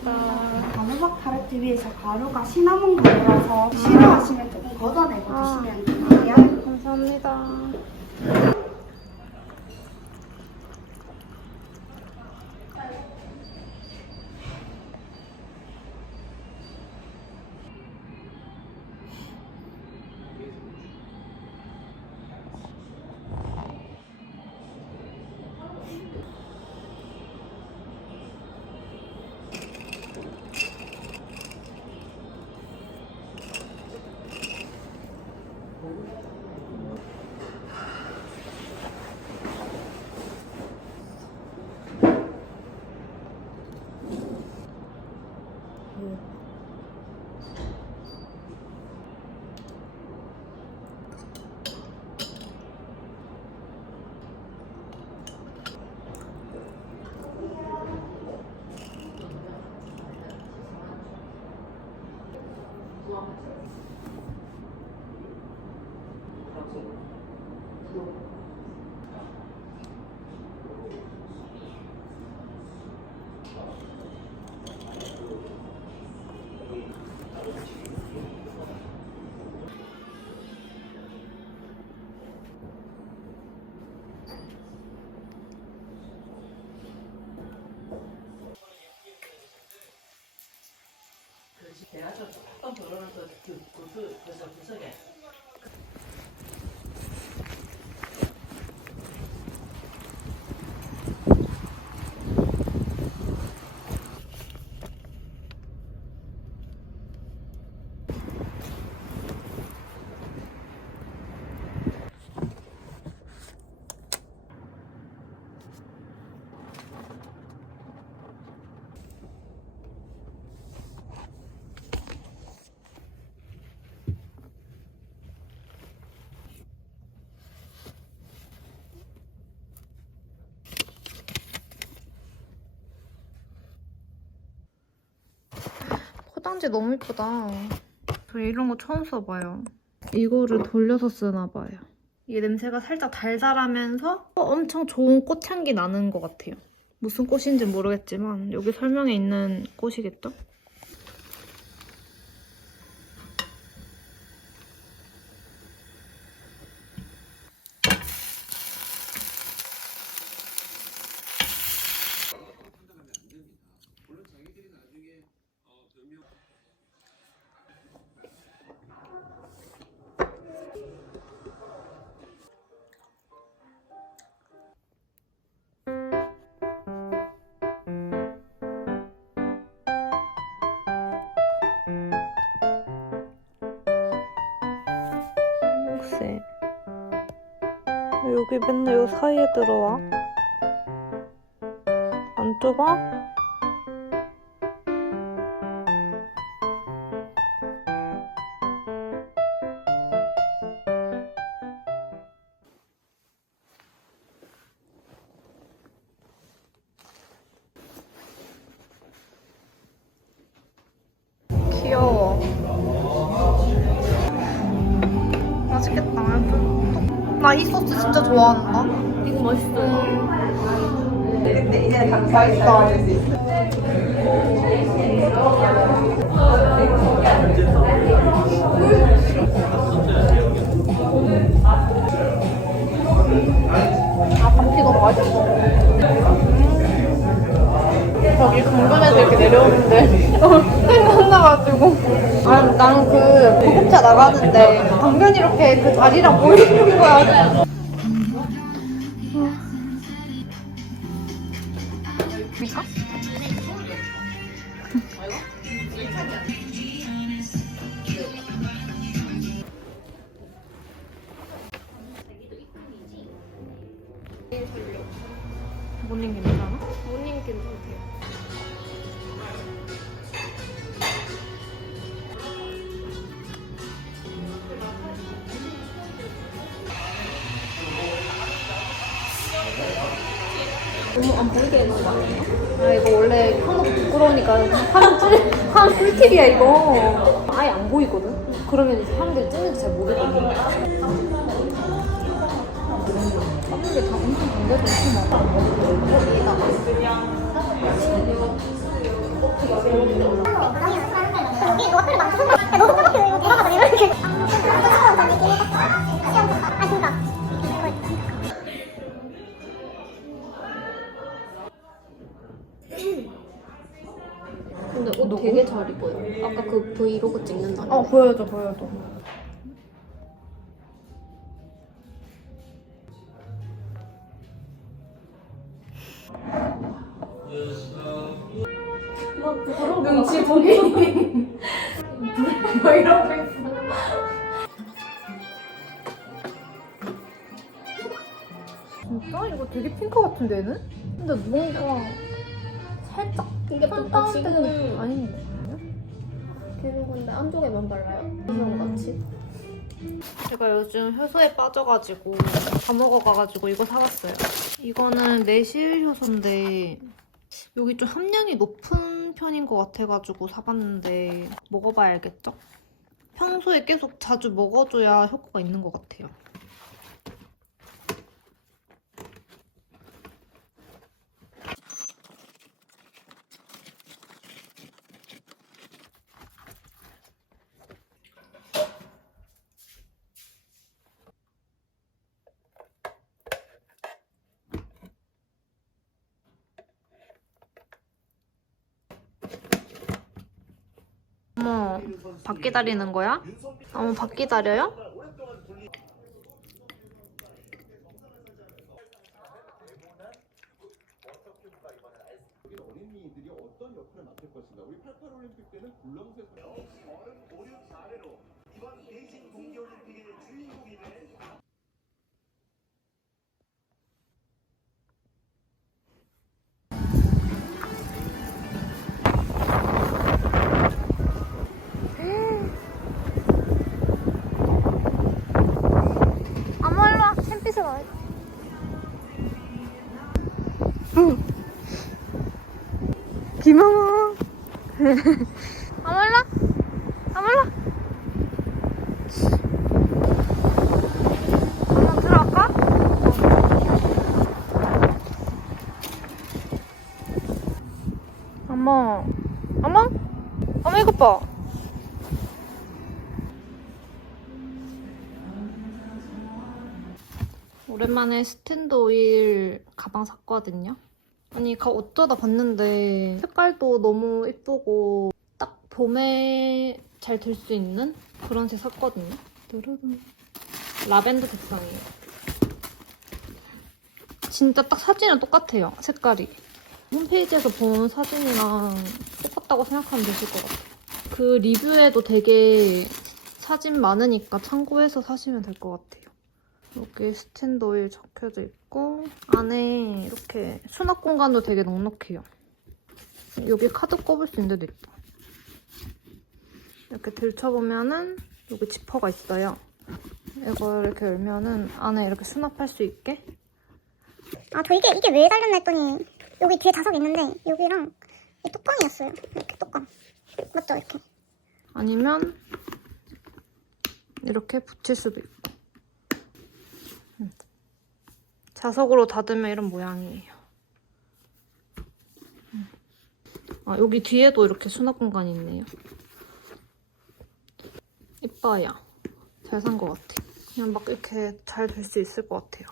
제가 단호박 타르트 위에서 가루가 시나몬 가루라서 싫어하시면 조금 걷어내고 드시면 돼요. 감사합니다. 조금 결혼을 더 구수 그래 포장지 너무 이쁘다. 저 이런 거 처음 써봐요. 이거를 돌려서 쓰나 봐요. 이게 냄새가 살짝 달달하면서 엄청 좋은 꽃향기 나는 것 같아요. 무슨 꽃인지 모르겠지만 여기 설명에 있는 꽃이겠죠? 쌤. 왜 여기 맨날 요 사이에 들어와? 안 좁아? 나 이 소스 진짜 좋아한다. 이거 맛있어. 맛있다. 아, 감튀 너무 맛있어. 저기 강변에서 이렇게 내려오는데 생각나가지고. 아 나는 그 구급차 나가는데 강변 이렇게 그 다리랑 보이는 거야 너무 안 보이게 해놓은 거 아니에요? 아 이거 원래 켜놓고 부끄러우니까 하는 꿀, 하는 꿀팁이야 이거 아예 안 보이거든? 그러면 이제 사람들이 찍는지 잘 모르거든 사람들이 다 엄청 엄청 많아 여기다가 여기 돌아가 되게 잘 입어요. 아까 그 브이로그 찍는다. 어 보여줘 보여줘. 눈치 보기. 뭐 이러고 있어. 진짜 이거 되게 핑크 같은데 얘는? 근데 뭔가 이게 또 지금 아닌 거 걔는 근데 안쪽에만 발라요? 이런 같이. 제가 요즘 효소에 빠져가지고 다 먹어가가지고 이거 사왔어요. 이거는 매실 효소인데 여기 좀 함량이 높은 편인 것 같아가지고 사봤는데 먹어봐야 알겠죠? 평소에 계속 자주 먹어줘야 효과가 있는 것 같아요. 밥 기다리는 거야? 어머, 밥 기다려요? 와. 어머, 일로 와. 어머, 들어갈까? 어머. 어머? 어머, 이것 봐. 오랜만에 스탠드 오일 가방 샀거든요. 아니, 가 어쩌다 봤는데 색깔도 너무 예쁘고 딱 봄에 잘 들 수 있는 그런 색 샀거든요. 두루루. 라벤더 색상이에요. 진짜 딱 사진은 똑같아요, 색깔이. 홈페이지에서 본 사진이랑 똑같다고 생각하면 되실 것 같아요. 그 리뷰에도 되게 사진 많으니까 참고해서 사시면 될 것 같아요. 여기 스탠드 오일 적혀져 있고 안에 이렇게 수납 공간도 되게 넉넉해요. 여기 카드 꼽을 수 있는 데도 있다. 이렇게 들춰보면은 여기 지퍼가 있어요. 이거 이렇게 열면은 안에 이렇게 수납할 수 있게 아 저 이게 이게 왜 달렸나 했더니 여기 뒤에 자석 있는데 여기랑 이 뚜껑이었어요 이렇게 뚜껑 맞죠 이렇게 아니면 이렇게 붙일 수도 있고 음. 자석으로 닫으면 이런 모양이에요. 음. 아, 여기 뒤에도 이렇게 수납 공간이 있네요. 이뻐요. 잘 산 것 같아. 그냥 막 이렇게 잘 될 수 있을 것 같아요.